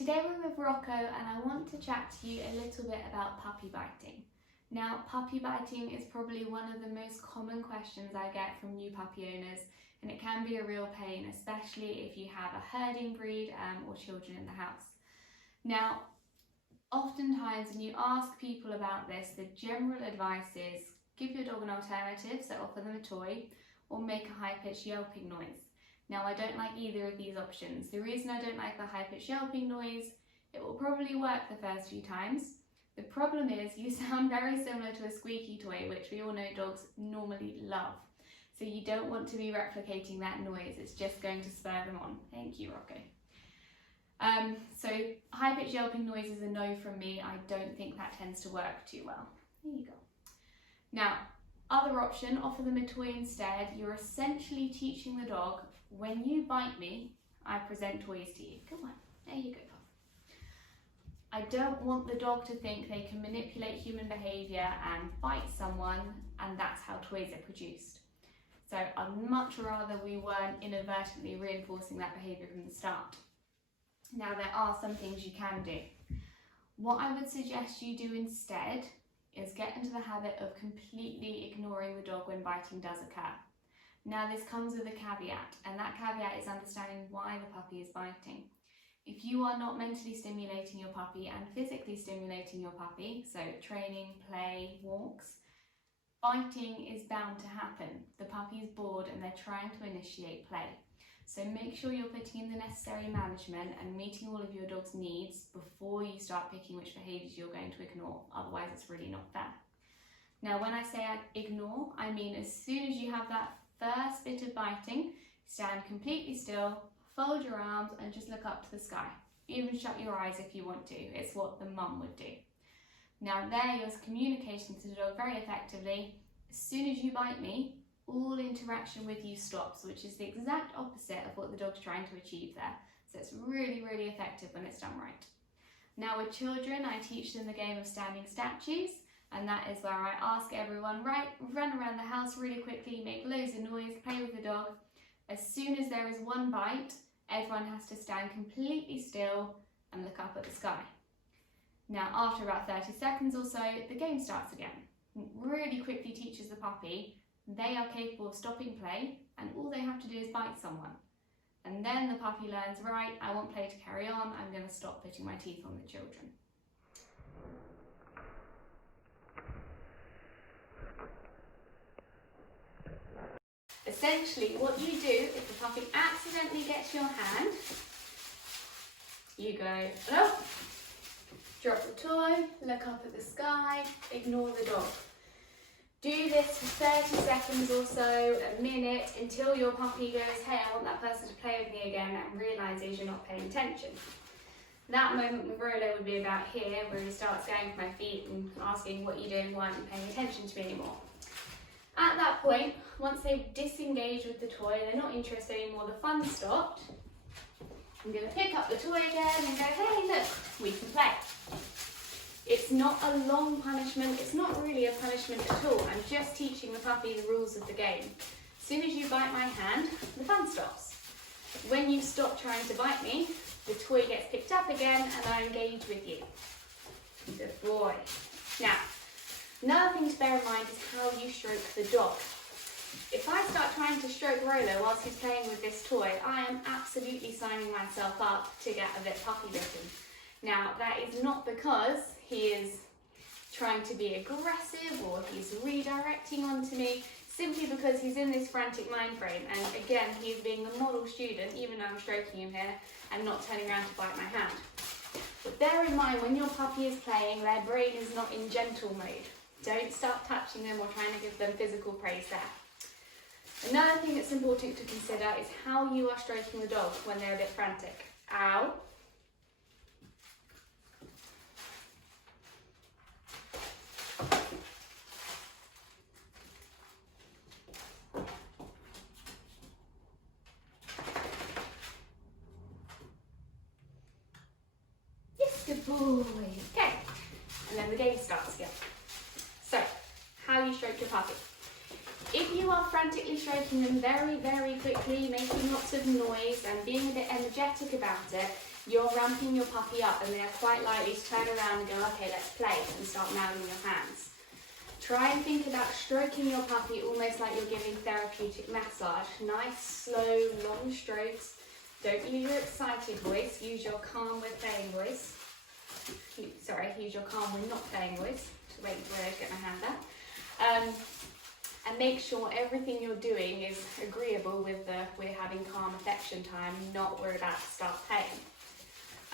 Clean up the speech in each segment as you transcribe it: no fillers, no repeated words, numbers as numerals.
Today we're with Rocco and I want to chat to you a little bit about puppy biting. Now, puppy biting is probably one of the most common questions I get from new puppy owners, and it can be a real pain, especially if you have a herding breed or children in the house. Now, oftentimes when you ask people about this, the general advice is give your dog an alternative, so offer them a toy, or make a high-pitched yelping noise. Now, I don't like either of these options. The reason I don't like the high-pitched yelping noise, it will probably work the first few times. The problem is you sound very similar to a squeaky toy, which we all know dogs normally love. So you don't want to be replicating that noise. It's just going to spur them on. Thank you, Rocco. So high-pitched yelping noise is a no from me. I don't think that tends to work too well. There you go. Now, other option, offer them a toy instead. You're essentially teaching the dog, when you bite me, I present toys to you. Come on, there you go, Puff. I don't want the dog to think they can manipulate human behaviour and bite someone, and that's how toys are produced. So I'd much rather we weren't inadvertently reinforcing that behaviour from the start. Now, there are some things you can do. What I would suggest you do instead is get into the habit of completely ignoring the dog when biting does occur. Now, this comes with a caveat, and that caveat is understanding why the puppy is biting. If you are not mentally stimulating your puppy and physically stimulating your puppy, so training, play, walks, biting is bound to happen. The puppy is bored and they're trying to initiate play. So make sure you're putting in the necessary management and meeting all of your dog's needs before you start picking which behaviours you're going to ignore. Otherwise, it's really not fair. Now, when I say ignore, I mean as soon as you have that first bit of biting, stand completely still, fold your arms and just look up to the sky. Even shut your eyes if you want to. It's what the mum would do. Now there you're communicating to the dog very effectively. As soon as you bite me, all interaction with you stops, which is the exact opposite of what the dog's trying to achieve there. So it's really, really effective when it's done right. Now with children, I teach them the game of standing statues, and that is where I ask everyone, right, run around the house really quickly, make loads of noise, play with the dog. As soon as there is one bite, everyone has to stand completely still and look up at the sky. Now, after about 30 seconds or so, the game starts again. It really quickly teaches the puppy they are capable of stopping play, and all they have to do is bite someone. And then the puppy learns, right, I want play to carry on, I'm going to stop putting my teeth on the children. Essentially, what you do, if the puppy accidentally gets your hand, you go, hello, drop the toy, look up at the sky, ignore the dog. Do this for 30 seconds or so, a minute, until your puppy goes, hey, I want that person to play with me again, and realises you're not paying attention. That moment with Rolo would be about here, where he starts going for my feet and asking, what are you doing, why aren't you paying attention to me anymore? At that point, once they've disengaged with the toy, they're not interested anymore, the fun stopped, I'm going to pick up the toy again and go, hey, look, we can play. It's not a long punishment, it's not really a punishment at all. I'm just teaching the puppy the rules of the game. As soon as you bite my hand, the fun stops. When you stop trying to bite me, the toy gets picked up again and I engage with you. Good boy. Now, another thing to bear in mind is how you stroke the dog. If I start trying to stroke Rolo whilst he's playing with this toy, I am absolutely signing myself up to get a bit puppy bitten. Now, that is not because he is trying to be aggressive or he's redirecting onto me, simply because he's in this frantic mind frame. And again, he's being the model student, even though I'm stroking him here, and not turning around to bite my hand. But bear in mind, when your puppy is playing, their brain is not in gentle mode. Don't start touching them or trying to give them physical praise there. Another thing that's important to consider is how you are stroking the dog when they're a bit frantic. Ow. Yes, good boy. Okay. And then the game starts again. So, how you stroke your puppy. If you are frantically stroking them very, very quickly, making lots of noise and being a bit energetic about it, you're ramping your puppy up and they're quite likely to turn around and go, okay, let's play, and start mouthing your hands. Try and think about stroking your puppy almost like you're giving therapeutic massage. Nice, slow, long strokes. Don't use your excited voice, use your calm with playing voice. Use your calm with not playing voice. Just wait until I get my hand out. And make sure everything you're doing is agreeable with the we're having calm affection time, not we're about to start playing.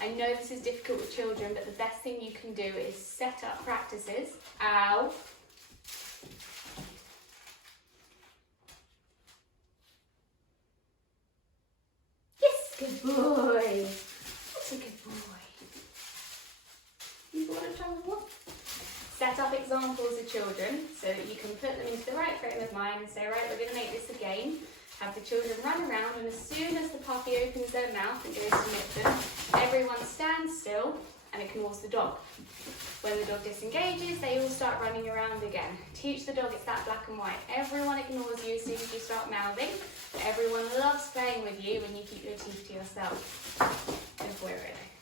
I know this is difficult with children, but the best thing you can do is set up practices. Ow. Yes, good boy. That's a good boy. You want to try what? Set up examples of children so that you can put them into the right frame of mind and say, right, we're going to make this a game. Have the children run around, and as soon as the puppy opens their mouth and goes to nip them, everyone stands still and ignores the dog. When the dog disengages, they all start running around again. Teach the dog it's that black and white. Everyone ignores you as soon as you start mouthing. Everyone loves playing with you when you keep your teeth to yourself. Good boy, really.